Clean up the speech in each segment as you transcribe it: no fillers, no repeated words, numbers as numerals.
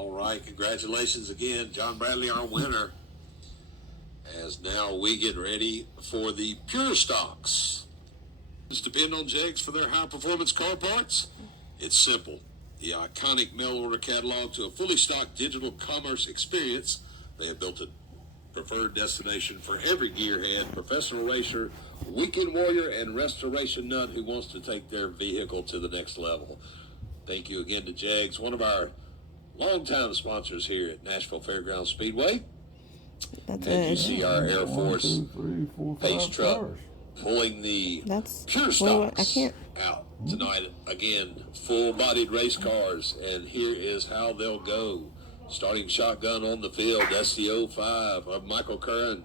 All right, congratulations again, John Bradley, our winner. As now we get ready for the Pure Stocks. Depend on Jegs for their high-performance car parts? It's simple. The iconic mail-order catalog to a fully stocked digital commerce experience. They have built a preferred destination for every gearhead, professional racer, weekend warrior, and restoration nut who wants to take their vehicle to the next level. Thank you again to Jegs, one of our longtime sponsors here at Nashville Fairgrounds Speedway. That's and it. You see our Air Force 1, 2, 3, 4, 5 pace truck cars. pulling the That's Pure well, I Stocks can't. out tonight. Again, full-bodied race cars, and here is how they'll go. Starting shotgun on the field, that's the 05 of Michael Curran.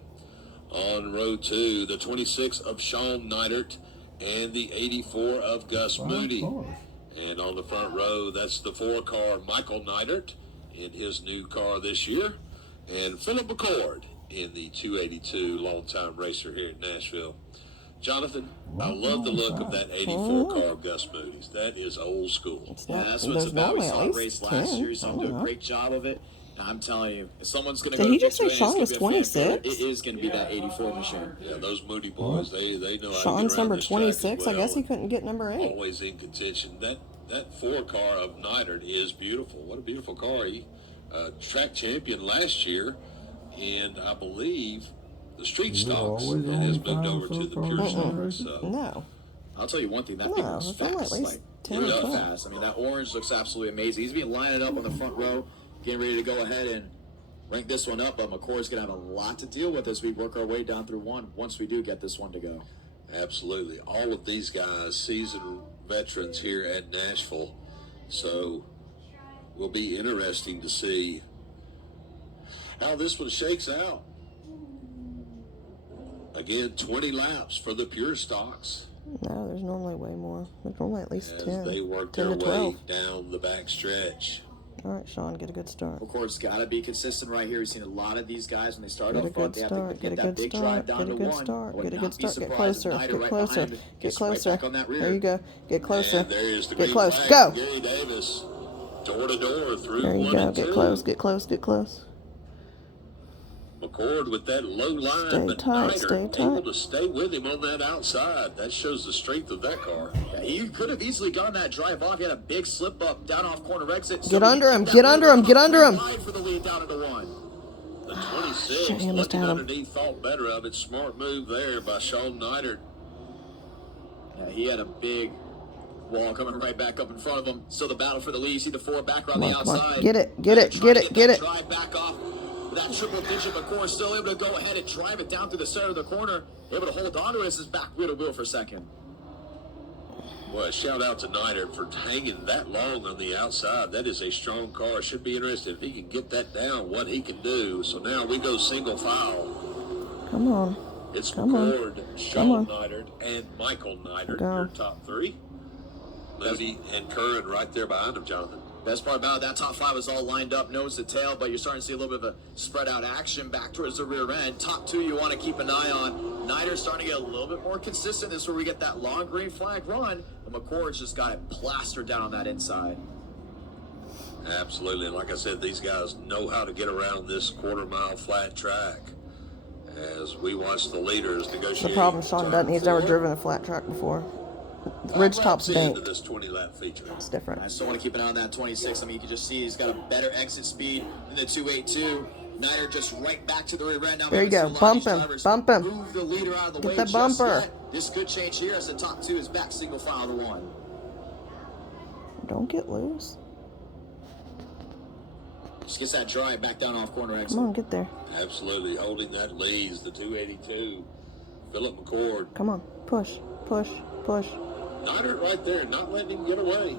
On row 2, the 26 of Sean Neidert and the 84 of Gus Moody. And on the front row, that's the 4-car Michael Neidert in his new car this year. And Philip McCord in the 282, longtime racer here at Nashville. Jonathan, I love the look of that 84 car of Gus Moody's. That is old school. Yeah, that's what it's about. We saw a race last year. You saw him do a great job of it. And I'm telling you, if someone's going to go Did to he just say Victory Lane, Sean was it's gonna be a fan 26? favorite. It is going to be that 84 machine. Yeah, those Moody boys, they know how to get Sean's around number this track as 26. I well. guess he couldn't get number 8. Always in contention. That 4-car of Neidert is beautiful. What a beautiful car. He track champion last year, and I believe the street stocks, and has moved over to the Pure Stocks. No. I'll tell you one thing, that thing was it's only fast. at least Like, 10 really or 12. fast. I mean, that orange looks absolutely amazing. He's been lining up on the front row, getting ready to go ahead and rank this one up, but McCord's going to have a lot to deal with as we work our way down through one once we do get this one to go. Absolutely. All of these guys, seasoned veterans here at Nashville, so will be interesting to see how this one shakes out. Again, 20 laps for the Pure Stocks. No, there's normally way more. There's normally at least as 10. they work 10 their to way 12. down the back stretch. All right, Sean, get a good start. McCord's got to be consistent right here. We've seen a lot of these guys when they start Get a off front, good they have to start. Get a get that good big drive start. down Get a to good one. start. Would Get a not good be start. Get surprised closer. if Neidert Get right closer. behind him Get gets right closer. back on that rear. There you go. Get closer. And there's the Get green close. flag Go. for Gary Davis. Door to door through There you 1 go. and Get 2. close. Get close. Get close. McCord with that low line, Stay but tight, Neidert stay tight. able to stay with him on that outside. That shows the strength of that car. Yeah, he could have easily gotten that drive off. He had a big slip up down off corner exit. Get under him. Get under him. Get under him. Wide for the lead down into one. The 26, Shit, he almost looking had him. underneath, thought better of it. Smart move there by Sean Neidert. Yeah, he had a big wall coming right back up in front of him. So the battle for the lead. You see the 4 back around the Come on. outside. Get it. Get it. Get it. Get it. Drive back off. That triple digit McCord still able to go ahead and drive it down through the center of the corner. Able to hold on to it as his back wheel to wheel for a second. Well, shout out to Neidert for hanging that long on the outside. That is a strong car. Should be interested if he can get that down, what he can do. So now we go single file. Come on. It's Come on. McCord, Come Sean on. Neidert, and Michael Neidert, Go. your top 3. Moody and Curran right there behind him, Jonathan. Best part about it, that top 5 is all lined up nose to tail, but you're starting to see a little bit of a spread out action back towards the rear end. Top 2 you want to keep an eye on. Neidert starting to get a little bit more consistent. This is where we get that long green flag run, and McCord's just got it plastered down on that inside. Absolutely. And like I said, these guys know how to get around this quarter-mile flat track. As we watch the leaders negotiate. The problem Sean doesn't. He's never driven a flat track before. Ridgetop's into banked. this 20-lap feature. It's different. I still want to keep an eye on that 26. I mean, you can just see he's got a better exit speed than the 282. Neidert just right back to the rear end. Now There you go. so Bump him. Bump him. Move the leader out of the Get way the just bumper. yet. This could change here as the top 2 is back single file to 1. Don't get loose. Just gets that drive back down off corner exit. Come on, get there. Absolutely. Holding that lead is the 282. Philip McCord. Come on. Push. Push. Push. Neidert right there, not letting him get away.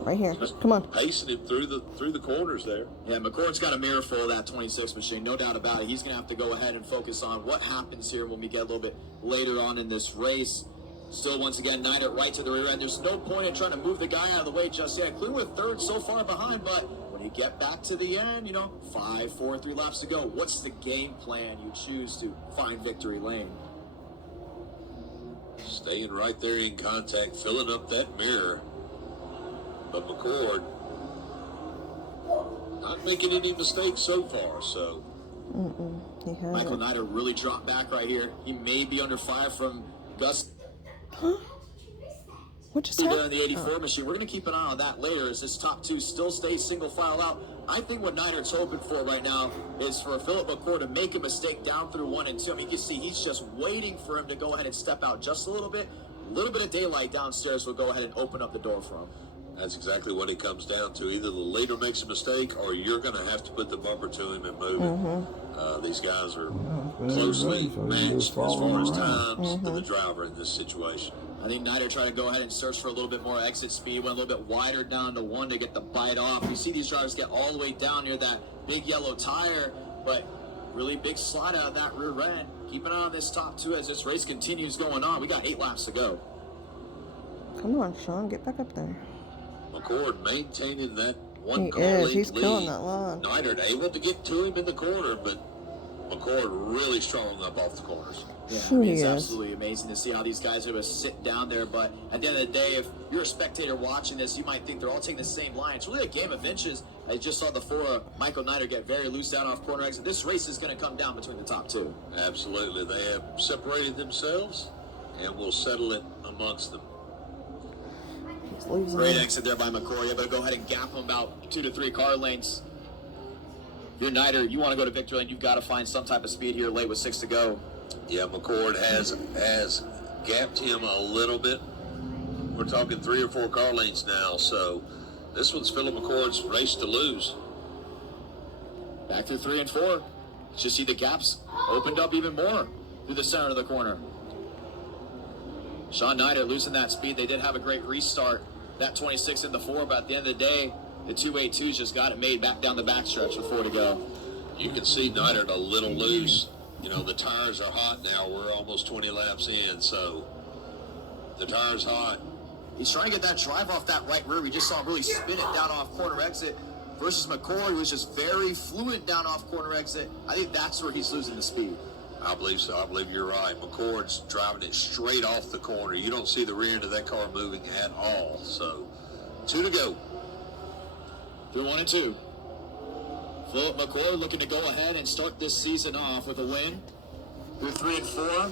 Right here. Come on. Pacing him through the corners there. Yeah, McCord's got a mirror full of that 26 machine, no doubt about it. He's going to have to go ahead and focus on what happens here when we get a little bit later on in this race. Still, once again, Neidert right to the rear end. There's no point in trying to move the guy out of the way just yet. Clear with third so far behind, but when you get back to the end, 5, 4, 3 laps to go. What's the game plan you choose to find victory lane? Staying right there in contact, filling up that mirror. But McCord making any mistakes so far. So He hasn't. Michael Nider really dropped back right here. He may be under fire from Gus. What just There in happened? the 84 machine. We're going to keep an eye on that later as this top two still stays single file out. I think what Nider's hoping for right now is for Philip McCord to make a mistake down through 1 and 2. I mean, you can see he's just waiting for him to go ahead and step out just a little bit. A little bit of daylight downstairs will go ahead and open up the door for him. that's exactly what it comes down to. Either the leader makes a mistake or you're going to have to put the bumper to him and move it. These guys are closely matched as far as times to the driver in this situation. I think Nider tried to go ahead and search for a little bit more exit speed, went a little bit wider down to 1 to get the bite off. You see these drivers get all the way down near that big yellow tire, but really big slide out of that rear end. Keep an eye on this top 2 as this race continues going on. We got 8 laps to go. Come on, Sean, get back up there. McCord maintaining that one He car is. length He's lead. killing that line. Nider able to get to him in the corner, but McCord really strong up off the corners. Yeah, I Sure mean, he it's is. absolutely amazing to see how these guys are able to sit down there. But at the end of the day, if you're a spectator watching this, you might think they're all taking the same line. It's really a game of inches. I just saw the 4 Michael Nider get very loose down off corner exit. This race is going to come down between the top 2. Absolutely. They have separated themselves and will settle it amongst them. He's losing. Great exit there by McCoy. You better go ahead and gap him about 2 to 3 car lengths. If you're Nider, you want to go to victory lane, you've got to find some type of speed here late with 6 to go. Yeah, McCord has gapped him a little bit. We're talking 3 or 4 car lengths now, so this one's Philip McCord's race to lose. Back through 3 and 4. Just see the gaps opened up even more through the center of the corner. Sean Nider losing that speed. They did have a great restart, that 26 in the 4, but at the end of the day, the 282s just got it made back down the backstretch with 4 to go. You can see Nider a little loose. You know, the tires are hot now. We're almost 20 laps in, so the tire's hot. He's trying to get that drive off that right rear. We just saw him really spin it down off corner exit versus McCoy, who was just very fluent down off corner exit. I think that's where he's losing the speed. I believe so. I believe you're right. McCord's driving it straight off the corner. You don't see the rear end of that car moving at all. So, 2 to go. Through 1 and 2. Philip McCoy looking to go ahead and start this season off with a win. Through 3 and 4.